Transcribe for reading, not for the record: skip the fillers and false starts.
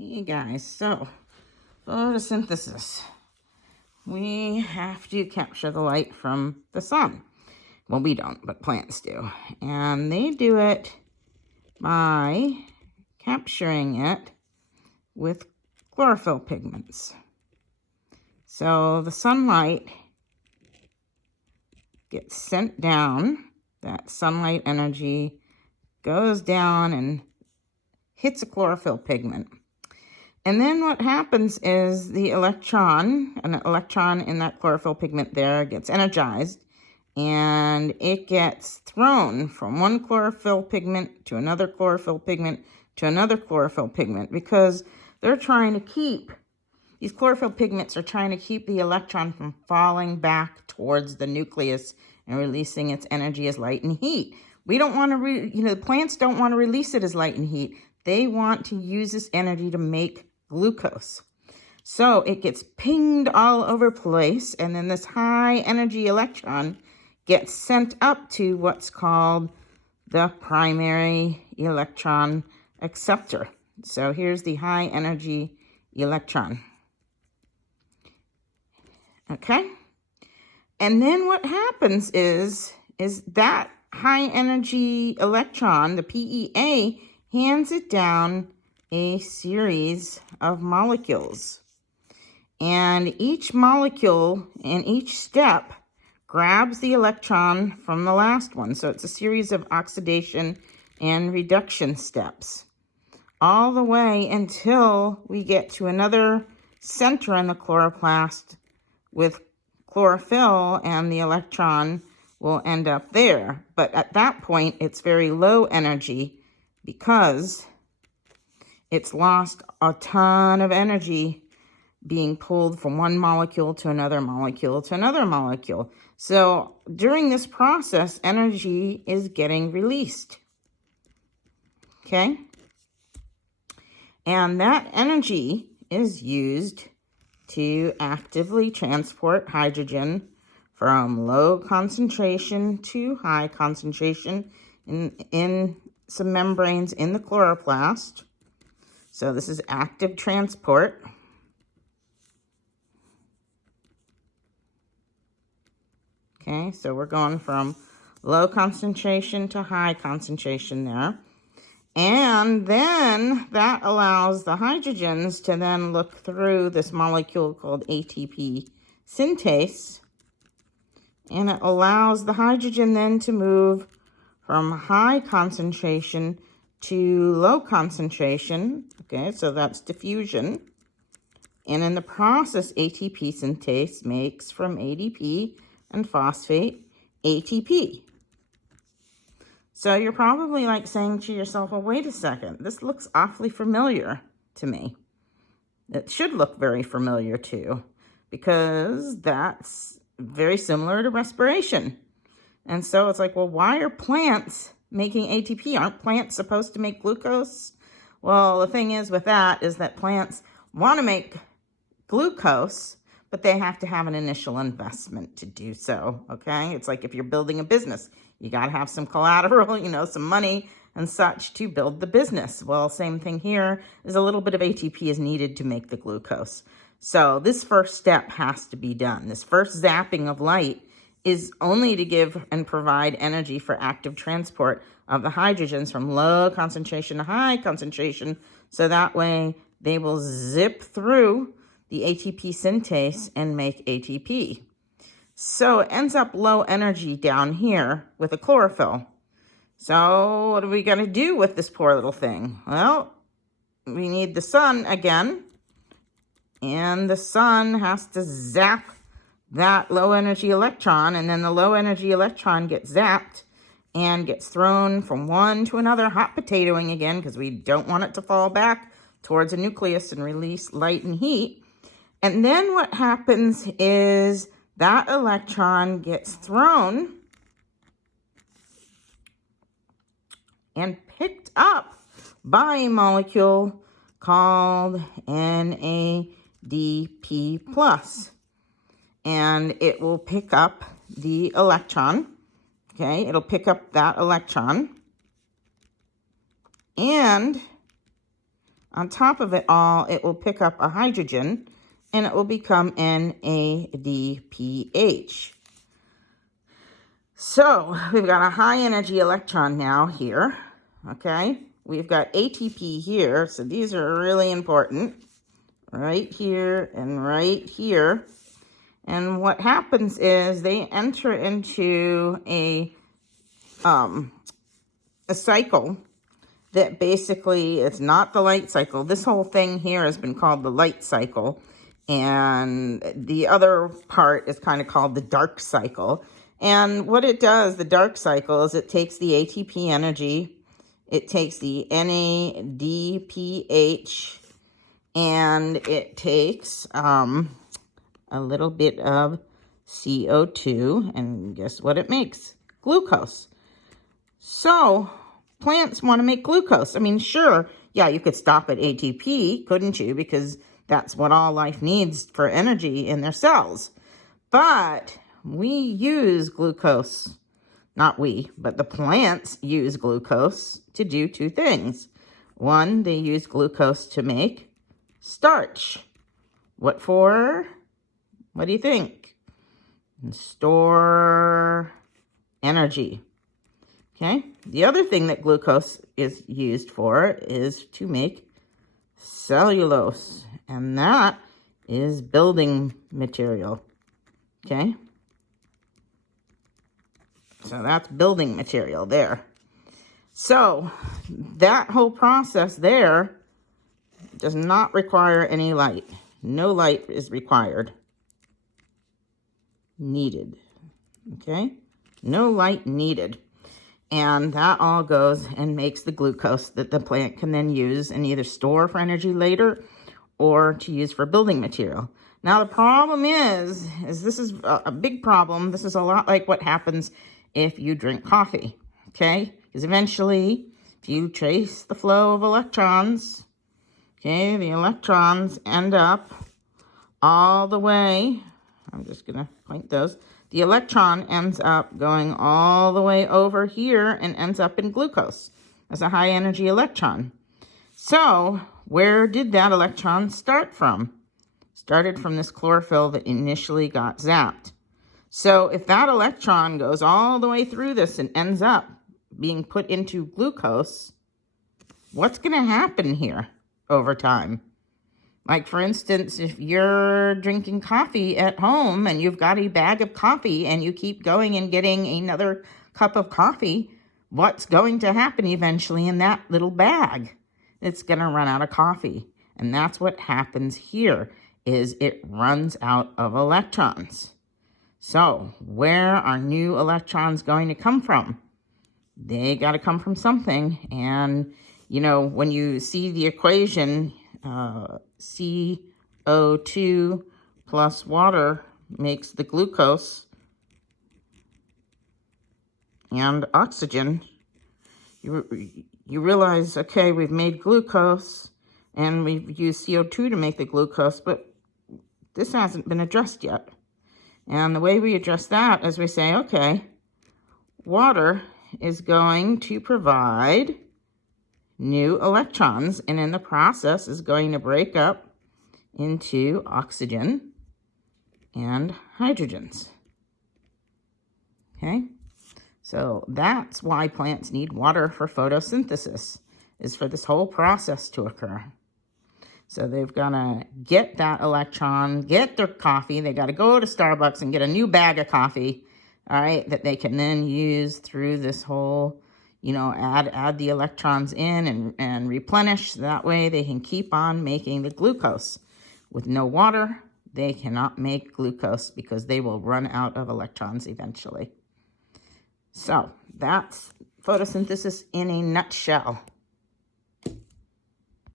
Hey guys, so photosynthesis. We have to capture the light from the sun. Well, we don't, but plants do. And they do it by capturing it with chlorophyll pigments. So the sunlight gets sent down. That sunlight energy goes down and hits a chlorophyll pigment. And then what happens is an electron in that chlorophyll pigment there gets energized, and it gets thrown from one chlorophyll pigment to another chlorophyll pigment to another chlorophyll pigment, because these chlorophyll pigments are trying to keep the electron from falling back towards the nucleus and releasing its energy as light and heat. We don't want to, the plants don't want to release it as light and heat. They want to use this energy to make glucose. So it gets pinged all over place, and then this high energy electron gets sent up to what's called the primary electron acceptor. So here's the high energy electron. Okay? And then what happens is that high energy electron, the PEA, hands it down a series of molecules. And each molecule in each step grabs the electron from the last one. So it's a series of oxidation and reduction steps, all the way until we get to another center in the chloroplast with chlorophyll, and the electron will end up there. But at that point, it's very low energy because it's lost a ton of energy being pulled from one molecule to another molecule to another molecule. So during this process, energy is getting released. Okay? And that energy is used to actively transport hydrogen from low concentration to high concentration in some membranes in the chloroplast. So this is active transport. Okay, so we're going from low concentration to high concentration there. And then that allows the hydrogens to then look through this molecule called ATP synthase. And it allows the hydrogen then to move from high concentration to low concentration. Okay, so that's diffusion. And in the process, ATP synthase makes from ADP and phosphate ATP. So you're probably like saying to yourself, well, wait a second, this looks awfully familiar to me. It should look very familiar too, because that's very similar to respiration. And so it's like, well, why are plants making ATP? Aren't plants supposed to make glucose? Well, the thing is with that is that plants want to make glucose, but they have to have an initial investment to do so, okay? It's like if you're building a business, you got to have some collateral, some money and such to build the business. Well, same thing here, is a little bit of ATP is needed to make the glucose. So this first step has to be done. This first zapping of light is only to give and provide energy for active transport of the hydrogens from low concentration to high concentration, so that way they will zip through the ATP synthase and make ATP. So it ends up low energy down here with a chlorophyll. So what are we going to do with this poor little thing? Well, we need the sun again, and the sun has to zap that low energy electron, and then the low energy electron gets zapped and gets thrown from one to another, hot potatoing again, because we don't want it to fall back towards a nucleus and release light and heat. And then what happens is that electron gets thrown and picked up by a molecule called NADP+. And it will pick up the electron. Okay, it'll pick up that electron. And on top of it all, it will pick up a hydrogen and it will become NADPH. So we've got a high energy electron now here, okay? We've got ATP here, so these are really important, right here and right here. And what happens is they enter into a cycle that basically it's not the light cycle. This whole thing here has been called the light cycle, and the other part is kind of called the dark cycle. And what it does, the dark cycle, is it takes the ATP energy, it takes the NADPH, and it takes a little bit of CO2, and guess what it makes? Glucose. So plants want to make glucose. I mean, sure, yeah, you could stop at ATP, couldn't you? Because that's what all life needs for energy in their cells. But we use glucose. Not we, but the plants use glucose to do two things. One, they use glucose to make starch. What for? What do you think? Store energy. Okay, the other thing that glucose is used for is to make cellulose, and that is building material. Okay, so that's building material there. So that whole process there does not require any light. No light is required. Needed. Okay, no light needed. And that all goes and makes the glucose that the plant can then use and either store for energy later or to use for building material. Now, the problem is this is a big problem. This is a lot like what happens if you drink coffee, okay? Because eventually, if you trace the flow of electrons, okay, the electrons end up all the way, I'm just going to point those, the electron ends up going all the way over here and ends up in glucose as a high energy electron. So where did that electron start from? Started from this chlorophyll that initially got zapped. So if that electron goes all the way through this and ends up being put into glucose, what's going to happen here over time? Like, for instance, if you're drinking coffee at home and you've got a bag of coffee and you keep going and getting another cup of coffee, what's going to happen eventually in that little bag? It's going to run out of coffee. And that's what happens here, is it runs out of electrons. So where are new electrons going to come from? They got to come from something. And, you know, when you see the equation, CO2 plus water makes the glucose and oxygen. You realize, okay, we've made glucose and we've used CO2 to make the glucose, but this hasn't been addressed yet. And the way we address that is we say, okay, water is going to provide new electrons, and in the process is going to break up into oxygen and hydrogens. Okay, so that's why plants need water for photosynthesis, is for this whole process to occur. So they've got to get that electron, get their coffee. They got to go to Starbucks and get a new bag of coffee, all right, that they can then use through this whole, you know, add the electrons in and replenish. That way they can keep on making the glucose. With no water, they cannot make glucose because they will run out of electrons eventually. So that's photosynthesis in a nutshell.